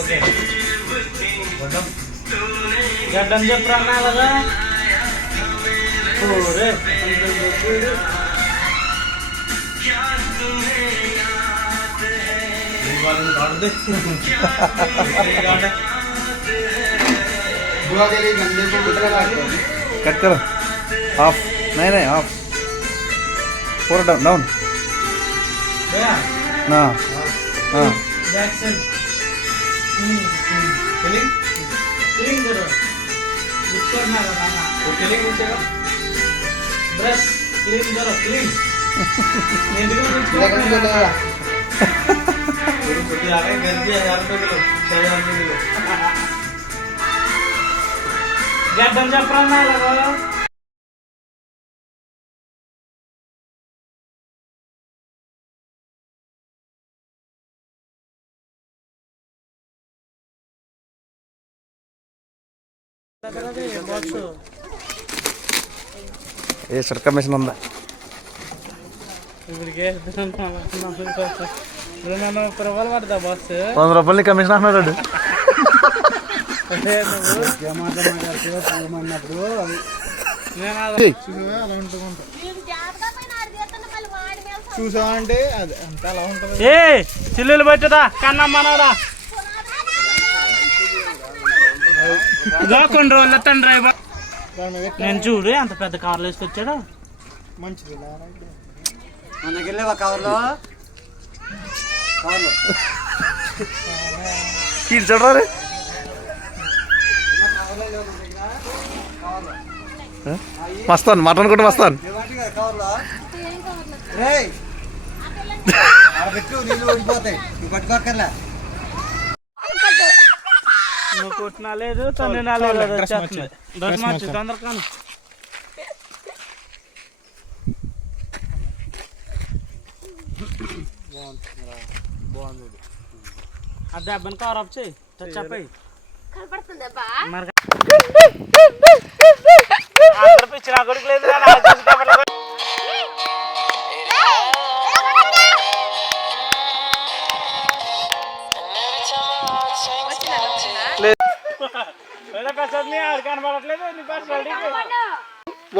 Okay గడ్డం చెప్పరా అలాగా ఓరే कट करो हाफ नहीं हाफ फोर डाउन डाउन ना हाँ बैक से क्लीन क्लीन करो इसको ना लगाना वो क्लीन नीचे का ब्रश क्लीन करो क्लीन ये देखो लेकिन ये लगा पूरी छोटी आ गई गंदी 1000 रुपए किलो 6000 रुपए किलो गड्ढम చెప్పరా నా లగో ये सर कमीशन ఉందా ఇవిడికే నేను ప్రవల్ పడదా బాస్ 100 రూపాయలు కమిషన్ అన్నాడు చూసామంటే అది అంత అలా ఉంటుంది. ఏ చిల్లులు పెట్టదా కన్నమ్మనాడా కొన్ని రోజులు తండ్రి నేను చూడు అంత పెద్ద కార్లు వేసుకొచ్చాడు మంచిది చూడరా మస్తాన్ మటన్ కూడా మస్తాన్ నువ్వు కొట్టినా లేదు తండ్రినా లేదు డ్రెస్ మార్చి తొందరగా ఆ దెబ్బని కవర్ అప్ చేయి చెప్పయి పిచ్చిన కొడుకు లేదు కనబడట్లేదు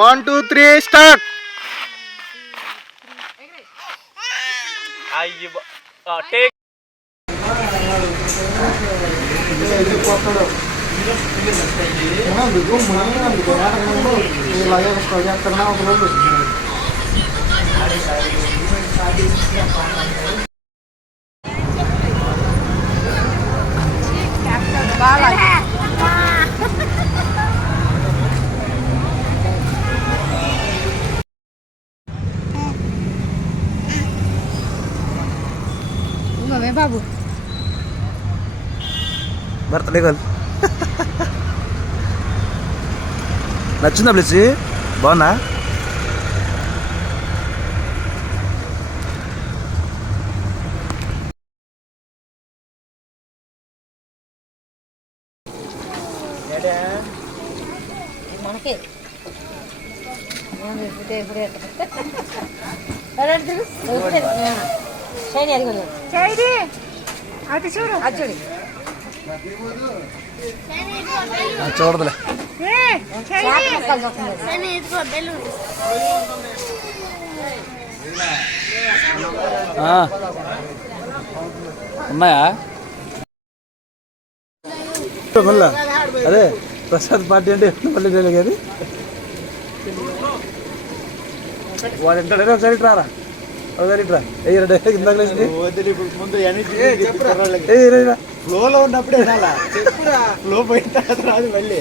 1 2 3 స్టార్ట్. అయ్యి టేక్ బాబు బర్త్డే కాల్ నచ్చిందా ప్లీజ్ బాగున్నా మనకి అది చూడు అది చూడు చూడదులే ఉన్నాయా మళ్ళా అదే ప్రసాద్ పార్టీ అంటే మళ్ళీ తెలియదు వాడు ఎంత ఒకసారి రారా ఒకసారి ఇట్రా ఇందాక ఫ్లోలో ఉన్నప్పుడే ఫ్లో పోయిన తర్వాత రాదు మళ్ళీ.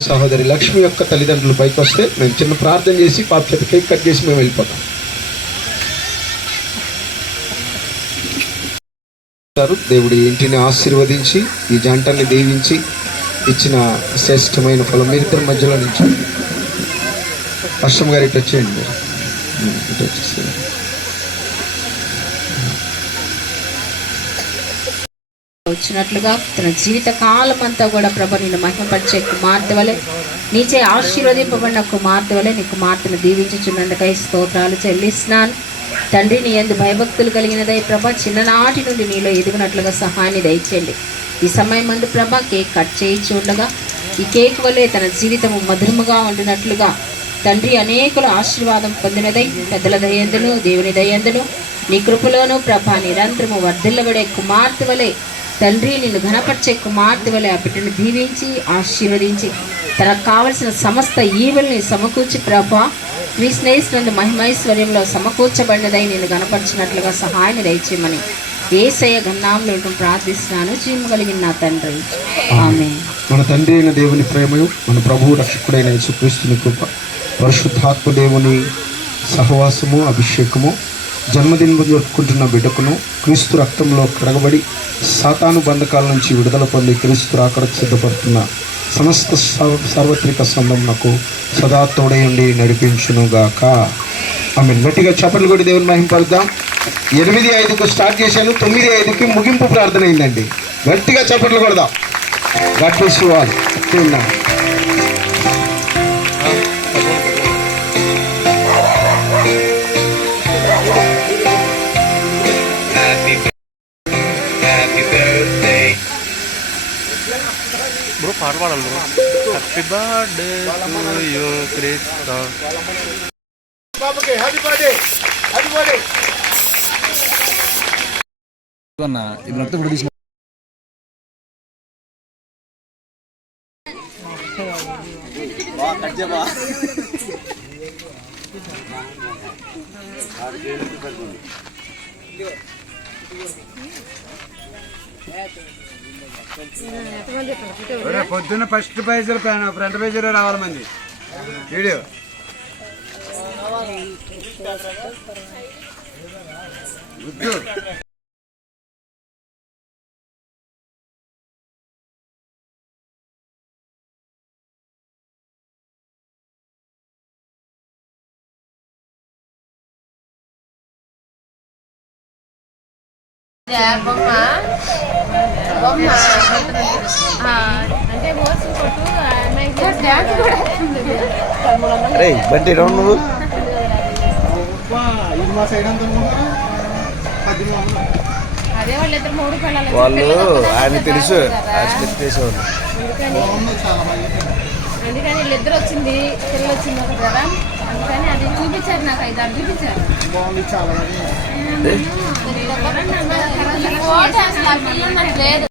సహోదరి లక్ష్మి యొక్క తల్లిదండ్రులు పైకి వస్తే మేము చిన్న ప్రార్థన చేసి పాప చేత కేక్ కట్ చేసి మేము వెళ్ళిపోతాం. దేవుడి ఇంటిని ఆశీర్వదించి ఈ జంటని దీవించి ఇచ్చిన శ్రేష్టమైన ఫలం మీరిద్దరి మధ్యలో నుంచి అష్టం గారు ఇటు వచ్చేయండి మీరు ఇటు వచ్చేసేయండి. వచ్చినట్లుగా తన జీవిత కాలం అంతా కూడా ప్రభు నిన్ను మహిమపరిచే కుమార్తె వలె నీచే ఆశీర్వదింపబడిన కుమార్తె వలె నీ కుమార్తెను దీవించుచున్నందుకై స్తోత్రాలు చెల్లిస్తున్నాను తండ్రి. నీ యందు భయభక్తులు కలిగినదై ప్రభ చిన్ననాటి నుండి నీలో ఎదుగునట్లుగా సహాయాన్ని దయచేయండి. ఈ సమయం మందు ప్రభ కేక్ కట్ చేయించి ఉండగా ఈ కేక్ వలె తన జీవితము మధురముగా ఉండినట్లుగా తండ్రి అనేకుల ఆశీర్వాదం పొందినదై పెద్దల దయందును దేవుని దయందును నీ కృపలోను ప్రభ నిరంతరము వర్ధిల్లబడే కుమార్తె వలె తండ్రి నిన్ను ఘనపరిచే కుమార్తె వలె ఆ బిడ్డను దీవించి ఆశీర్వదించి తనకు కావలసిన సమస్త ఈవుల్ని సమకూర్చి ప్రభ క్రీస్తునందు మహిమైశ్వర్యంలో సమకూర్చబడినదై నేను గణపరిచినట్లుగా సహాయాన్ని దయచేయమని యేసయ్య ఘనామములో ప్రార్థిస్తున్నాను జీవము కలిగిన నా తండ్రి ఆమేన్. మన తండ్రి అయిన దేవుని ప్రేమయు మన ప్రభువు రక్షకుడైన యేసుక్రీస్తుని కృప పరిశుద్ధాత్మ దేవుని సహవాసము అభిషేకము జన్మదినం జరుపుకుంటున్న బిడ్డకును క్రీస్తు రక్తంలో కడగబడి సాతాను బంధకాల నుంచి విడుదల పొంది క్రీస్తు రాకడకు సిద్ధపడుతున్న సమస్త సార్వత్రిక సంఘమునకు సదా తోడయుండి నడిపించునుగాక. ఆమె గట్టిగా చప్పట్లు కొట్టి దేవుని మహింపరుద్దాం. 8:05కు స్టార్ట్ చేశాను, 9:05కి ముగింపు ప్రార్థన అయిందండి. గట్టిగా చప్పట్లు కొడదాం. God bless you all. Bro పాట పాడాలి bro. Happy birthday to you Krishna. Happy birthday, happy birthday. ఇది మొత్తం ఇప్పుడు తీసిన పొద్దున్న ఫస్ట్ పేజీలో ఫ్రంట్ పేజీలో రావాలి మంది వీడియో. బొమ్మ బొమ్మ అంటే మోసం కొట్టు బండి రౌండ్ నువ్వు ఇది మా సైడ్ అంతా అదే వాళ్ళిద్దరు మూడు పిల్లలు వాళ్ళు ఆయన తెలుసు చేసేవాళ్ళు. అందుకని వీళ్ళిద్దరు వచ్చింది పిల్లలు వచ్చింది ఒకటి కదా, అందుకని అది చూపించారు నాకు 5-6 చూపించారు. బాగుంది చాలా ఫోటో అసలు ఆ పిల్లలు నాకు లేదు.